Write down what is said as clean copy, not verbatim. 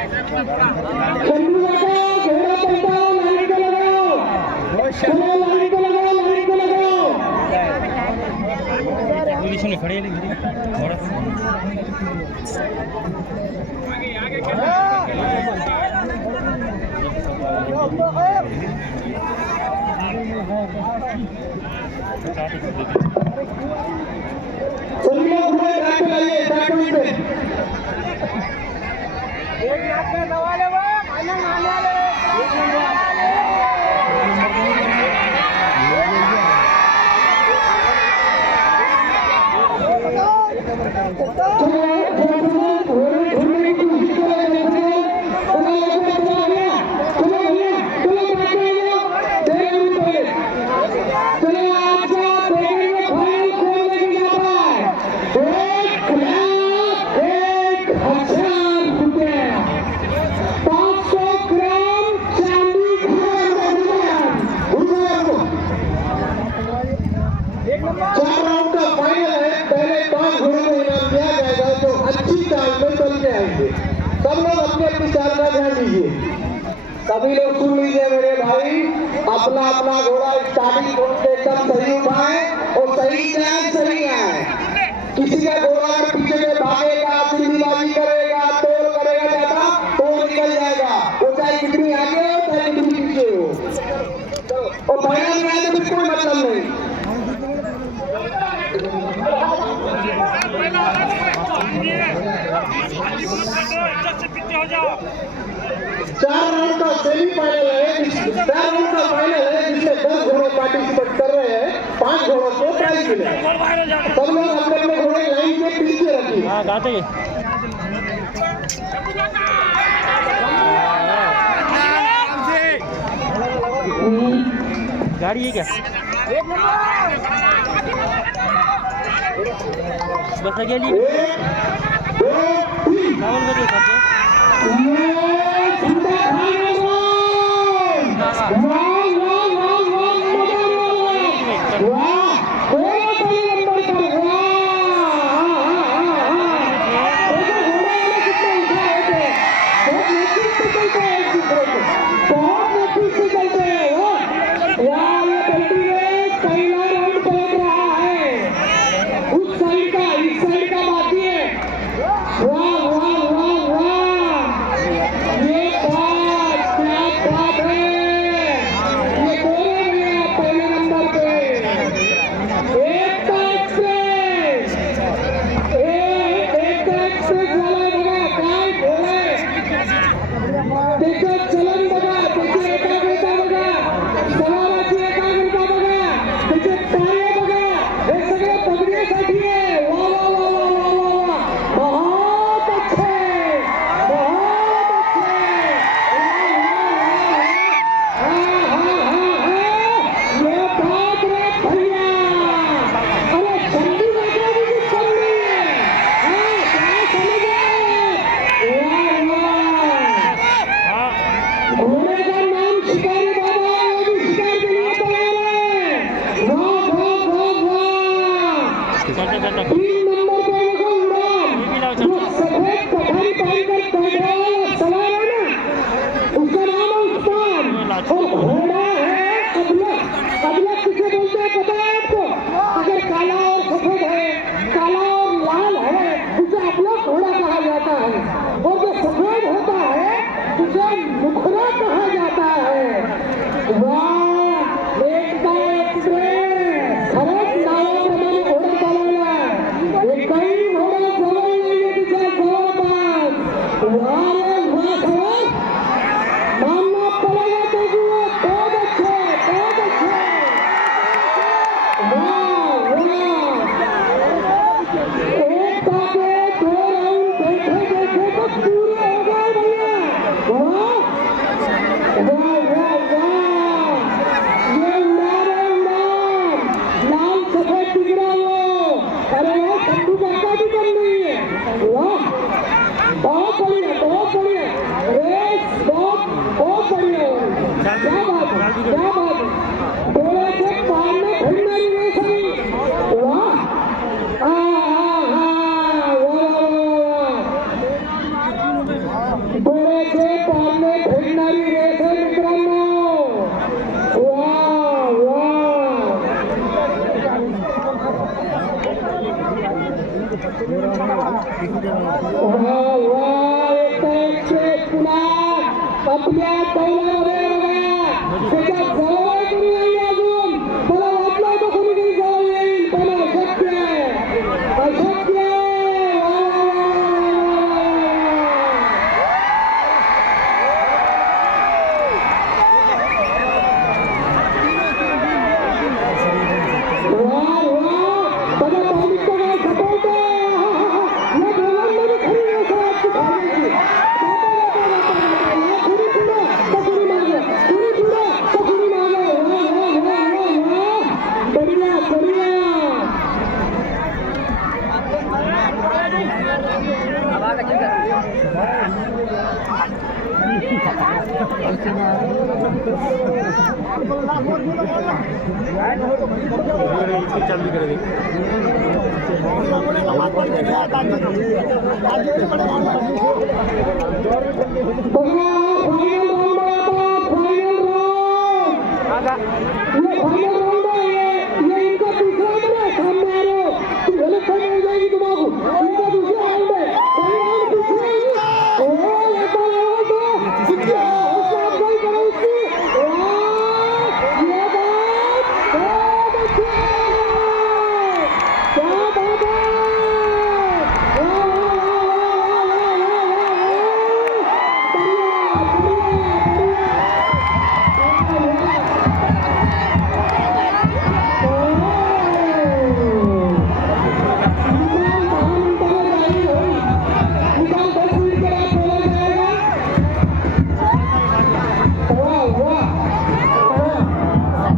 चंदू काका घोड़ा पलटाओ, लाइन को लगाओ, चलो लाइन को लगाओ, लाइन को लगाओ। पोजीशन में खड़े हैं घोड़ा आगे चलिए घोड़े ट्रैक पे लाइए, ट्रैक पे एक लाख में दवा ले वो फाइनल आने वाले सभी लोग सुन लीजिए मेरे भाई, अपना अपना घोड़ा स्टार्टिंग पॉइंट से एकदम सही उठाएं और सही जाए सही आए। किसी का घोड़ा अगर पीछे से भागेगा, चिल्लीबाजी करेगा, तोड़ करेगा ज्यादा तो निकल जाएगा, वो चाहे कितनी आगे हो चाहे कितनी पीछे हो। और फाइनल में आने में कोई मतलब नहीं। चार राउंड का सेमीफाइनल है, 4 राउंड का फाइनल है जिसमें 10 घोड़े पार्टिसिपेट कर रहे हैं, 5 घोड़ों को प्राइज मिलेगा। सब लोग अपने अपने घोड़े लाइन के पीछे रखिए। हाँ गाते गाड़ी है क्या बस लगे लिए चावल का खाते घोड्याचे पाळणे फेडणारी रेस आहे मित्रांनो. वा वा वा वा एक्सप्रेस पुन्हा आपल्या तौलामध्ये बघा. त्याच्या जवळ कोणी नाही अजून. मला वाटलं होतं कोणीतरी जवळ येईल पण अशक्य आहे. अशक्य आहे. वा, वा, वा, वा. वा वा बघा पाऊलीचं काय सपवतं. या दोघांमध्ये खरी रेस आहे आजची धावण्याची. कुणी पुढं तर कुणी मागं. कुणी पुढं तर कुणी मागं. वा वा वा वा वा. बढिया बढिया. बघा